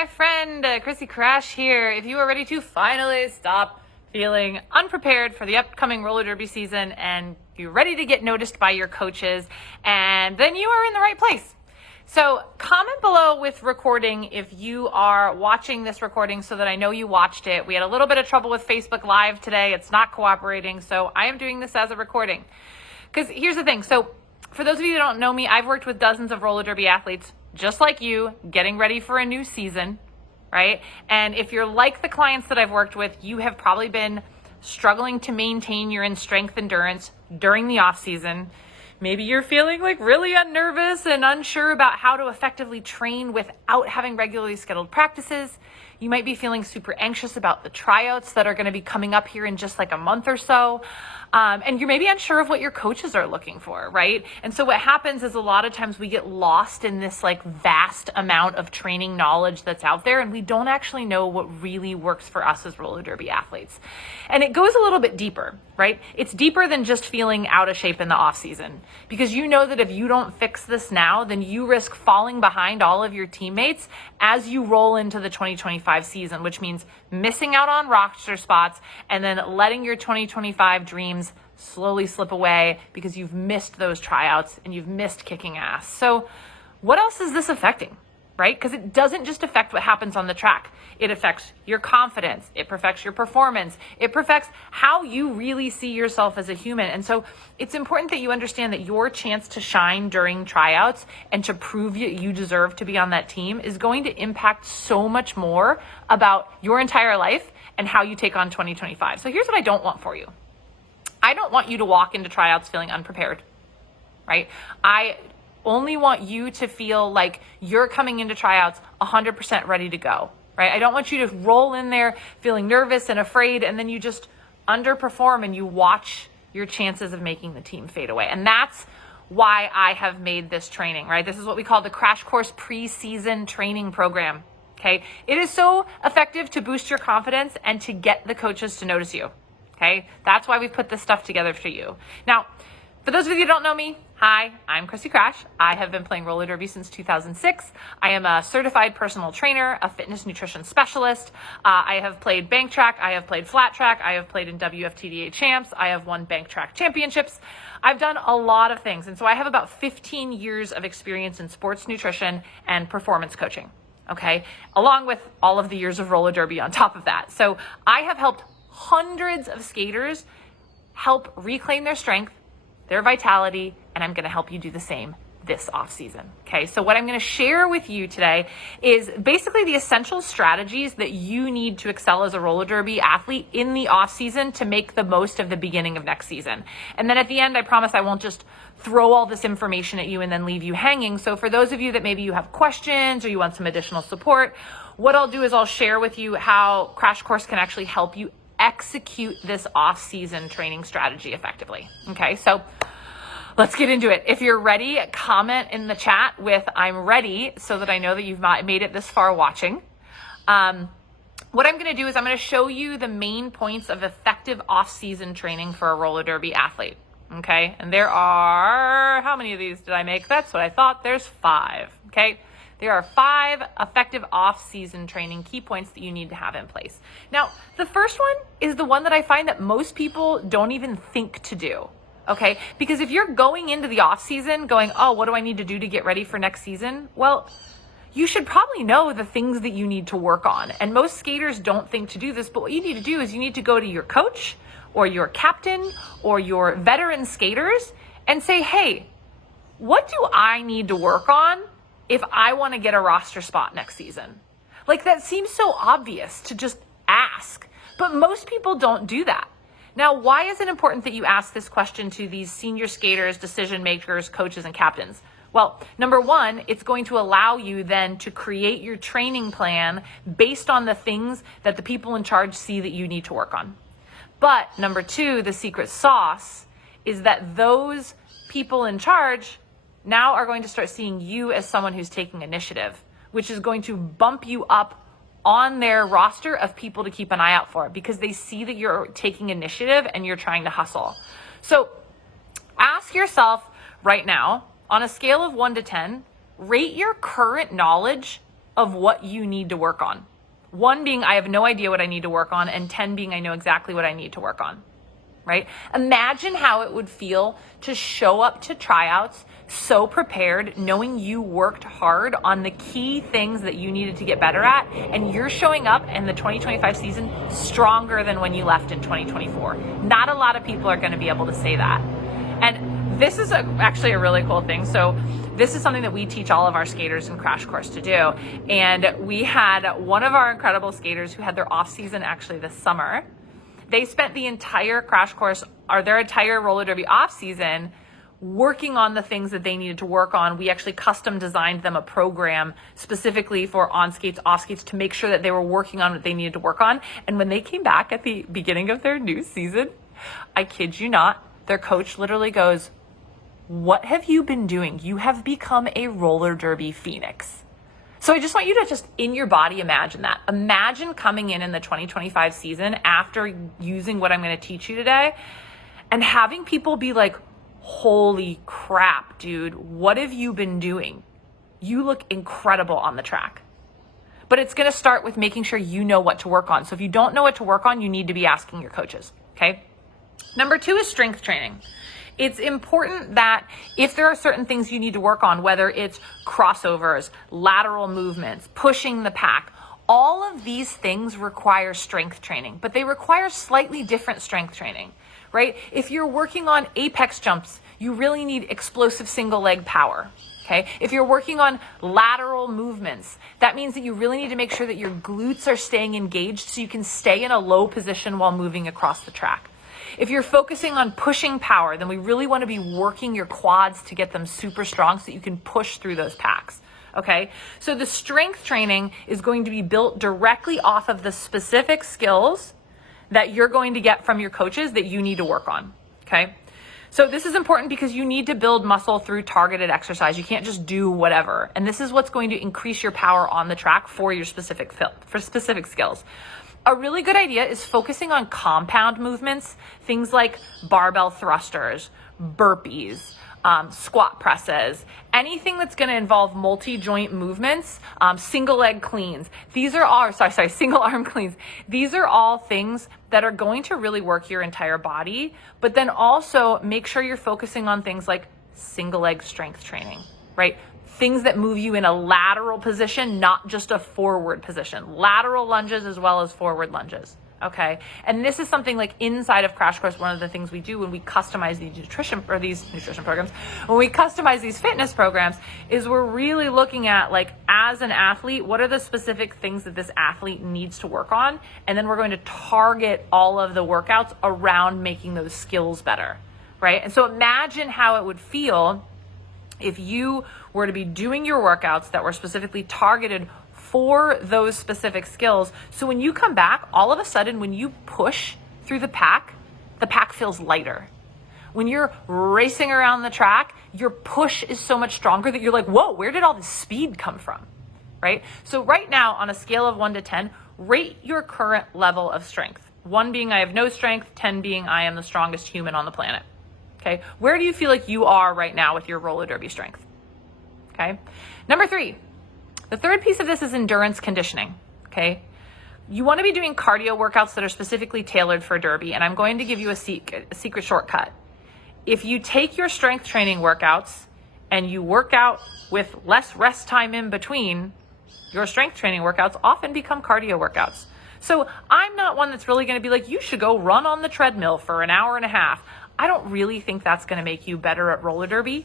my friend, Chrissy Crash here. If you are ready to finally stop feeling unprepared for the upcoming roller derby season and you're ready to get noticed by your coaches, and then you are in the right place. So comment below with recording if you are watching this recording so that I know you watched it. We had a little bit of trouble with Facebook Live today. It's not cooperating, so I am doing this as a recording. Because here's the thing. So for those of you that don't know me, I've worked with dozens of roller derby athletes just like you, getting ready for a new season, right? And if you're like the clients that I've worked with, you have probably been struggling to maintain your strength endurance during the off season. Maybe you're feeling like really nervous and unsure about how to effectively train without having regularly scheduled practices. You might be feeling super anxious about the tryouts that are going to be coming up here in just like a month or so. And you're maybe unsure of what your coaches are looking for, right? And so what happens is a lot of times we get lost in this like vast amount of training knowledge that's out there, and we don't actually know what really works for us as roller derby athletes. And it goes a little bit deeper, right? It's deeper than just feeling out of shape in the off season, because you know that if you don't fix this now, then you risk falling behind all of your teammates as you roll into the 2025 season, which means missing out on roster spots and then letting your 2025 dreams slowly slip away because you've missed those tryouts and you've missed kicking ass. So what else is this affecting, right? Because it doesn't just affect what happens on the track. It affects your confidence. It affects your performance. It affects how you really see yourself as a human. And so it's important that you understand that your chance to shine during tryouts and to prove you deserve to be on that team is going to impact so much more about your entire life and how you take on 2025. So here's what I don't want for you. I don't want you to walk into tryouts feeling unprepared, right? I only want you to feel like you're coming into tryouts 100% ready to go, right? I don't want you to roll in there feeling nervous and afraid, and then you just underperform and you watch your chances of making the team fade away. And that's why I have made this training, right? This is what we call the Crash Course Preseason Training Program, okay? It is so effective to boost your confidence and to get the coaches to notice you, okay? That's why we put this stuff together for you. Now, for those of you who don't know me, hi, I'm Chrissy Crash. I have been playing roller derby since 2006. I am a certified personal trainer, a fitness nutrition specialist. I have played bank track. I have played flat track. I have played in WFTDA champs. I have won bank track championships. I've done a lot of things. And so I have about 15 years of experience in sports nutrition and performance coaching, okay? Along with all of the years of roller derby on top of that. So I have helped hundreds of skaters help reclaim their strength, their vitality, and I'm going to help you do the same this off season. Okay. So what I'm going to share with you today is basically the essential strategies that you need to excel as a roller derby athlete in the off season to make the most of the beginning of next season. And then at the end, I promise I won't just throw all this information at you and then leave you hanging. So for those of you that maybe you have questions or you want some additional support, what I'll do is I'll share with you how Crash Course can actually help you execute this off-season training strategy effectively. Okay, so let's get into it. If you're ready, comment in the chat with "I'm ready" so that I know that you've made it this far watching. What I'm going to do is I'm going to show you the main points of effective off-season training for a roller derby athlete. Okay, and there are, how many of these did I make? That's what I thought. There's 5. Okay. There are 5 effective off-season training key points that you need to have in place. Now, the first one is the one that I find that most people don't even think to do, okay? Because if you're going into the off-season going, oh, what do I need to do to get ready for next season? Well, you should probably know the things that you need to work on. And most skaters don't think to do this, but what you need to do is you need to go to your coach or your captain or your veteran skaters and say, hey, what do I need to work on if I want to get a roster spot next season? Like, that seems so obvious to just ask, but most people don't do that. Now, why is it important that you ask this question to these senior skaters, decision makers, coaches, and captains? Well, number one, it's going to allow you then to create your training plan based on the things that the people in charge see that you need to work on. But number two, the secret sauce is that those people in charge now are going to start seeing you as someone who's taking initiative, which is going to bump you up on their roster of people to keep an eye out for, because they see that you're taking initiative and you're trying to hustle. So ask yourself right now, on a scale of 1 to 10, rate your current knowledge of what you need to work on. 1 being I have no idea what I need to work on, and 10 being I know exactly what I need to work on, right? Imagine how it would feel to show up to tryouts so prepared, knowing you worked hard on the key things that you needed to get better at, and you're showing up in the 2025 season stronger than when you left in 2024. Not a lot of people are going to be able to say that. And this is actually a really cool thing. So this is something that we teach all of our skaters in Crash Course to do. And we had one of our incredible skaters who had their off season actually this summer. They spent the entire Crash Course, or their entire roller derby off season, working on the things that they needed to work on. We actually custom designed them a program specifically for on skates, off skates, to make sure that they were working on what they needed to work on. And when they came back at the beginning of their new season, I kid you not, their coach literally goes, "What have you been doing? You have become a roller derby phoenix." So I just want you to just in your body imagine that. Imagine coming in the 2025 season after using what I'm going to teach you today and having people be like, "Holy crap, dude, what have you been doing? You look incredible on the track." But it's going to start with making sure you know what to work on. So if you don't know what to work on, you need to be asking your coaches, okay? Number 2 is strength training. It's important that if there are certain things you need to work on, whether it's crossovers, lateral movements, pushing the pack, all of these things require strength training, but they require slightly different strength training, right? If you're working on apex jumps, you really need explosive single leg power. Okay. If you're working on lateral movements, that means that you really need to make sure that your glutes are staying engaged so you can stay in a low position while moving across the track. If you're focusing on pushing power, then we really want to be working your quads to get them super strong so that you can push through those packs. Okay. So the strength training is going to be built directly off of the specific skills that you're going to get from your coaches that you need to work on. Okay. So this is important because you need to build muscle through targeted exercise. You can't just do whatever. And this is what's going to increase your power on the track for your specific skills. A really good idea is focusing on compound movements, things like barbell thrusters, burpees, squat presses, anything that's going to involve multi-joint movements, single leg cleans. These are all, single arm cleans. These are all things that are going to really work your entire body, but then also make sure you're focusing on things like single leg strength training, right? Things that move you in a lateral position, not just a forward position. Lateral lunges as well as forward lunges. Okay. And this is something like inside of Crash Course, one of the things we do when we customize these nutrition programs, when we customize these fitness programs, is we're really looking at, like, as an athlete, what are the specific things that this athlete needs to work on? And then we're going to target all of the workouts around making those skills better. Right. And so imagine how it would feel if you were to be doing your workouts that were specifically targeted for those specific skills. So when you come back, all of a sudden, when you push through the pack feels lighter. When you're racing around the track, your push is so much stronger that you're like, whoa, where did all this speed come from? Right? So right now, on a scale of 1 to 10, rate your current level of strength. 1 being I have no strength, 10 being I am the strongest human on the planet. Okay. Where do you feel like you are right now with your roller derby strength? Okay. Number 3, the third piece of this is endurance conditioning. Okay. You want to be doing cardio workouts that are specifically tailored for derby. And I'm going to give you a secret shortcut. If you take your strength training workouts and you work out with less rest time in between, your strength training workouts often become cardio workouts. So I'm not one that's really going to be like, you should go run on the treadmill for an hour and a half. I don't really think that's going to make you better at roller derby.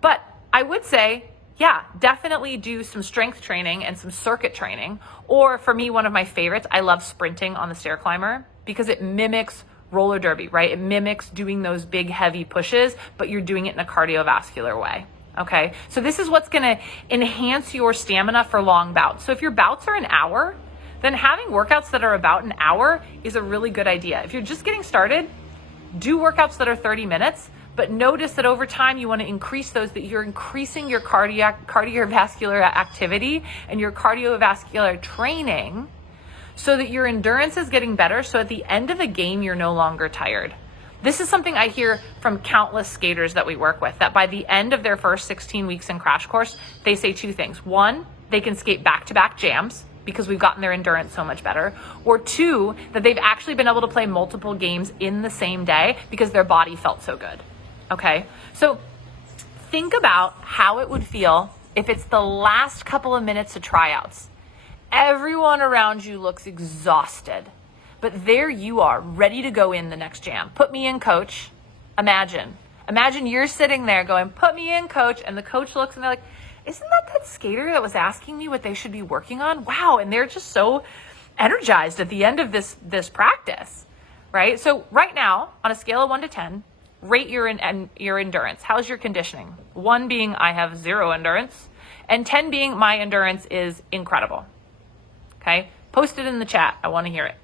But I would say, yeah, definitely do some strength training and some circuit training. Or for me, one of my favorites, I love sprinting on the stair climber because it mimics roller derby, right? It mimics doing those big, heavy pushes, but you're doing it in a cardiovascular way. Okay. So this is what's going to enhance your stamina for long bouts. So if your bouts are an hour, then having workouts that are about an hour is a really good idea. If you're just getting started, do workouts that are 30 minutes, but notice that over time you want to increase those, that you're increasing your cardiovascular activity and your cardiovascular training so that your endurance is getting better. So at the end of the game, you're no longer tired. This is something I hear from countless skaters that we work with, that by the end of their first 16 weeks in Crash Course, they say 2 things. 1, they can skate back-to-back jams because we've gotten their endurance so much better, or 2, that they've actually been able to play multiple games in the same day because their body felt so good. Okay, so think about how it would feel if it's the last couple of minutes of tryouts. Everyone around you looks exhausted, but there you are, ready to go in the next jam. Put me in, coach. Imagine you're sitting there going, put me in, coach, and the coach looks and they're like, isn't that skater that was asking me what they should be working on? Wow, and they're just so energized at the end of this practice, right? So right now, on a scale of 1 to 10, rate your endurance. How's your conditioning? 1 being I have 0 endurance, and 10 being my endurance is incredible. Okay, post it in the chat. I want to hear it.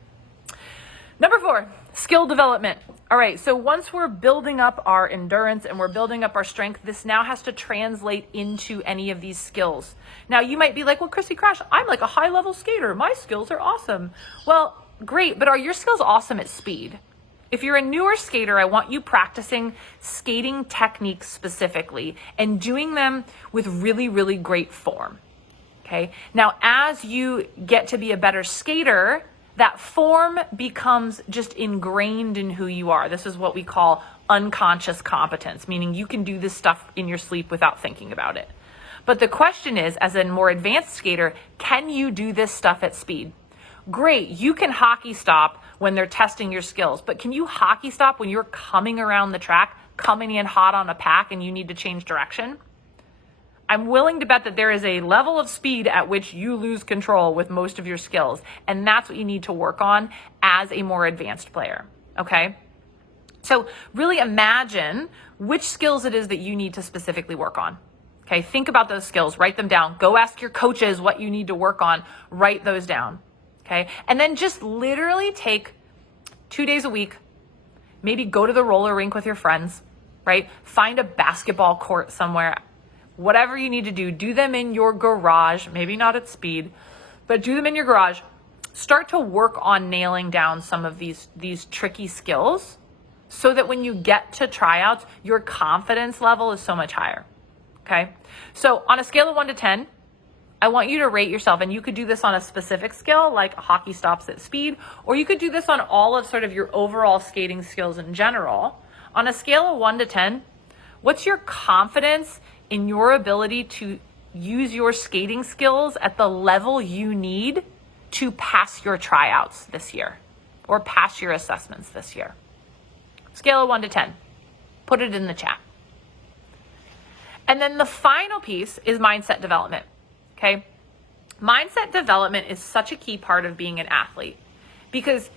Number 4, skill development. All right, so once we're building up our endurance and we're building up our strength, this now has to translate into any of these skills. Now, you might be like, well, Chrissy Crash, I'm like a high-level skater. My skills are awesome. Well, great, but are your skills awesome at speed? If you're a newer skater, I want you practicing skating techniques specifically and doing them with really, really great form. Okay, now as you get to be a better skater, that form becomes just ingrained in who you are. This is what we call unconscious competence, meaning you can do this stuff in your sleep without thinking about it. But the question is, as a more advanced skater, can you do this stuff at speed? Great, you can hockey stop when they're testing your skills, but can you hockey stop when you're coming around the track, coming in hot on a pack and you need to change direction? I'm willing to bet that there is a level of speed at which you lose control with most of your skills. And that's what you need to work on as a more advanced player, okay? So really imagine which skills it is that you need to specifically work on, okay? Think about those skills, write them down. Go ask your coaches what you need to work on, write those down, okay? And then just literally take 2 days a week, maybe go to the roller rink with your friends, right? Find a basketball court somewhere. Whatever you need to do them in your garage, maybe not at speed, but do them in your garage. Start to work on nailing down some of these tricky skills so that when you get to tryouts, your confidence level is so much higher, okay? So on a scale of 1 to 10, I want you to rate yourself, and you could do this on a specific skill like hockey stops at speed, or you could do this on all of sort of your overall skating skills in general. On a scale of 1 to 10, what's your confidence in your ability to use your skating skills at the level you need to pass your tryouts this year or pass your assessments this year? Scale of 1 to 10. Put it in the chat. And then the final piece is mindset development, okay? Mindset development is such a key part of being an athlete because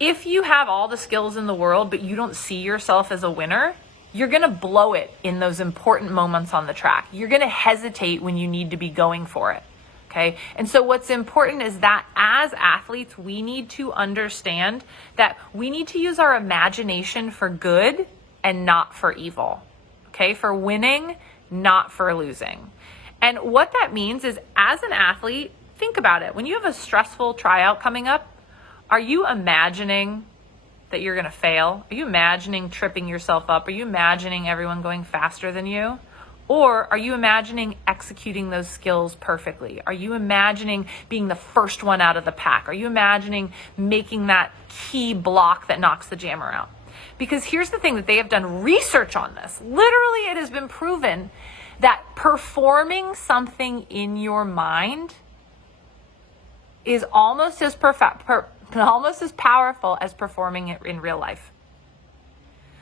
if you have all the skills in the world but you don't see yourself as a winner, you're going to blow it in those important moments on the track. You're going to hesitate when you need to be going for it, okay? And so what's important is that as athletes, we need to understand that we need to use our imagination for good and not for evil, okay? For winning, not for losing. And what that means is as an athlete, think about it. When you have a stressful tryout coming up, are you imagining that you're going to fail? Are you imagining tripping yourself up? Are you imagining everyone going faster than you? Or are you imagining executing those skills perfectly? Are you imagining being the first one out of the pack? Are you imagining making that key block that knocks the jammer out? Because here's the thing, that they have done research on this. Literally, it has been proven that performing something in your mind is almost as almost as powerful as performing it in real life.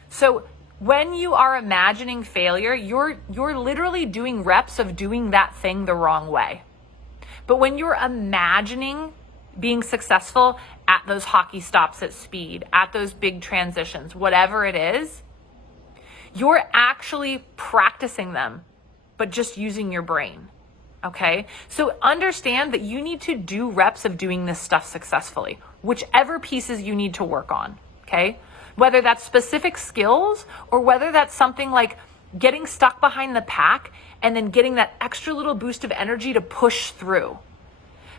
So when you are imagining failure, you're literally doing reps of doing that thing the wrong way. But when you're imagining being successful at those hockey stops at speed, at those big transitions, whatever it is, you're actually practicing them, but just using your brain. Okay, so understand that you need to do reps of doing this stuff successfully, whichever pieces you need to work on, okay? Whether that's specific skills or whether that's something like getting stuck behind the pack and then getting that extra little boost of energy to push through.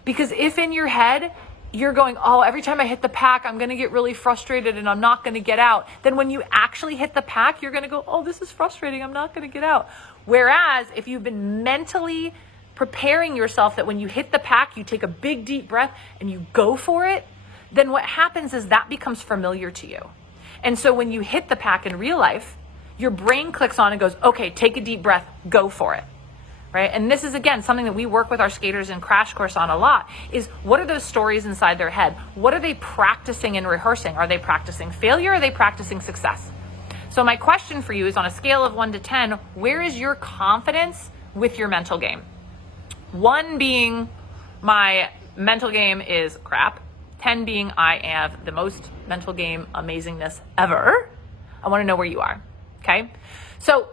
Because if in your head, you're going, oh, every time I hit the pack, I'm going to get really frustrated and I'm not going to get out. Then when you actually hit the pack, you're going to go, oh, this is frustrating. I'm not going to get out. Whereas if you've been mentally preparing yourself that when you hit the pack, you take a big deep breath and you go for it, then what happens is that becomes familiar to you. And so when you hit the pack in real life, your brain clicks on and goes, okay, take a deep breath, go for it. Right? And this is, again, something that we work with our skaters in Crash Course on a lot, is what are those stories inside their head? What are they practicing and rehearsing? Are they practicing failure? Or are they practicing success? So my question for you is, on a scale of 1 to 10, where is your confidence with your mental game? 1 being my mental game is crap. 10 being I have the most mental game amazingness ever. I want to know where you are. Okay. So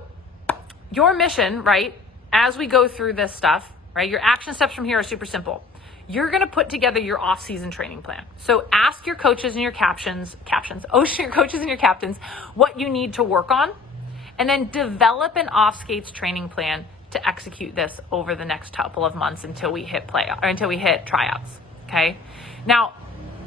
your mission, right? As we go through this stuff, right, your action steps from here are super simple. You're going to put together your off-season training plan. So ask your coaches and your your coaches and your captains what you need to work on, and then develop an off-skates training plan to execute this over the next couple of months until we hit tryouts. Okay. Now,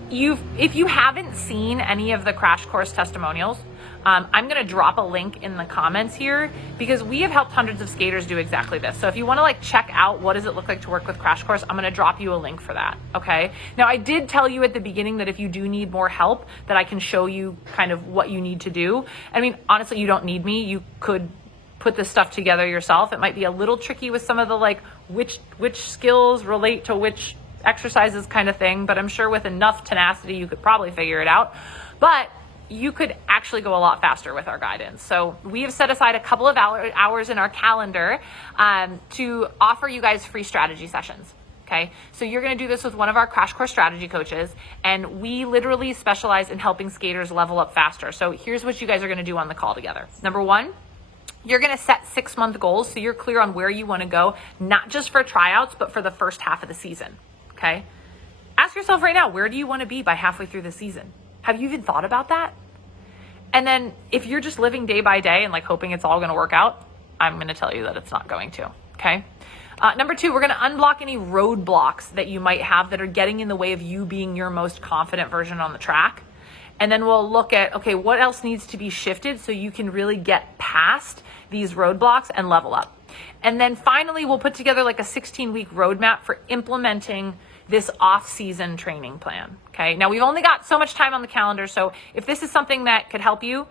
if you haven't seen any of the Crash Course testimonials, I'm going to drop a link in the comments here, because we have helped hundreds of skaters do exactly this. So if you want to check out what does it look like to work with Crash Course, I'm going to drop you a link for that. Okay. Now, I did tell you at the beginning that if you do need more help, that I can show you kind of what you need to do. I mean, honestly, you don't need me. You could put this stuff together yourself. It might be a little tricky with some of the which skills relate to which exercises kind of thing, but I'm sure with enough tenacity, you could probably figure it out. But you could actually go a lot faster with our guidance. So we have set aside a couple of hours in our calendar to offer you guys free strategy sessions. Okay. So you're going to do this with one of our Crash Course strategy coaches, and we literally specialize in helping skaters level up faster. So here's what you guys are going to do on the call together. Number 1, you're going to set 6-month goals, so you're clear on where you want to go, not just for tryouts, but for the first half of the season. Okay. Ask yourself right now, where do you want to be by halfway through the season? Have you even thought about that? And then if you're just living day by day and hoping it's all going to work out, I'm going to tell you that it's not going to. Okay. Number 2, we're going to unblock any roadblocks that you might have that are getting in the way of you being your most confident version on the track. And then we'll look at, okay, what else needs to be shifted so you can really get past these roadblocks and level up. And then finally, we'll put together a 16-week roadmap for implementing this off-season training plan. Okay. Now, we've only got so much time on the calendar, so if this is something that could help you,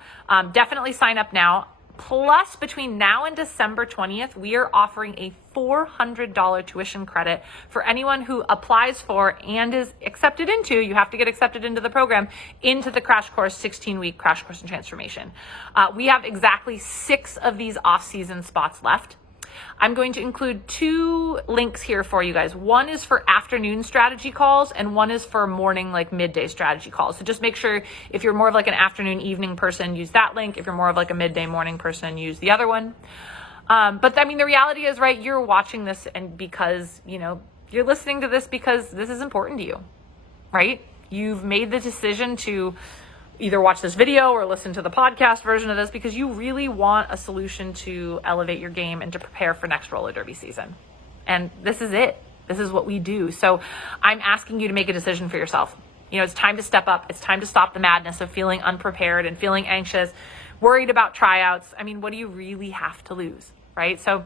definitely sign up now. Plus, between now and December 20th, we are offering a $400 tuition credit for anyone who applies for and is accepted into, you have to get accepted into the program, into the Crash Course 16-week Crash Course in Transformation. We have exactly 6 of these off-season spots left. I'm going to include 2 links here for you guys. One is for afternoon strategy calls, and one is for morning, midday strategy calls. So just make sure if you're more of an afternoon, evening person, use that link. If you're more of a midday, morning person, use the other one. But I mean, the reality is, right, you're watching this and because, you're listening to this because this is important to you, right? You've made the decision to either watch this video or listen to the podcast version of this because you really want a solution to elevate your game and to prepare for next roller derby season. And this is it. This is what we do. So I'm asking you to make a decision for yourself. It's time to step up. It's time to stop the madness of feeling unprepared and feeling anxious, worried about tryouts. I mean, what do you really have to lose, right? So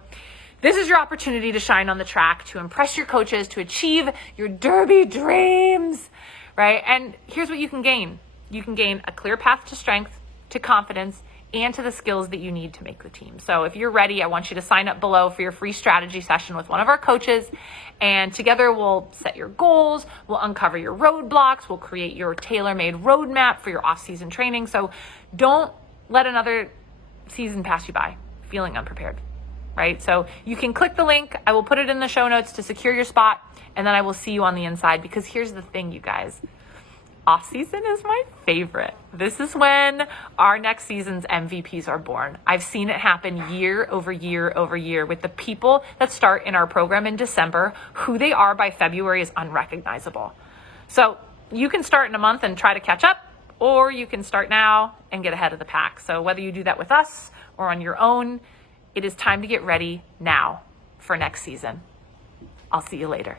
this is your opportunity to shine on the track, to impress your coaches, to achieve your derby dreams, right? And here's what you can gain. You can gain a clear path to strength, to confidence, and to the skills that you need to make the team. So if you're ready, I want you to sign up below for your free strategy session with one of our coaches. And together we'll set your goals, we'll uncover your roadblocks, we'll create your tailor-made roadmap for your off-season training. So don't let another season pass you by feeling unprepared, right? So you can click the link. I will put it in the show notes to secure your spot, and then I will see you on the inside, because here's the thing, you guys. Off-season is my favorite. This is when our next season's MVPs are born. I've seen it happen year over year over year with the people that start in our program in December. Who they are by February is unrecognizable. So you can start in a month and try to catch up, or you can start now and get ahead of the pack. So whether you do that with us or on your own, it is time to get ready now for next season. I'll see you later.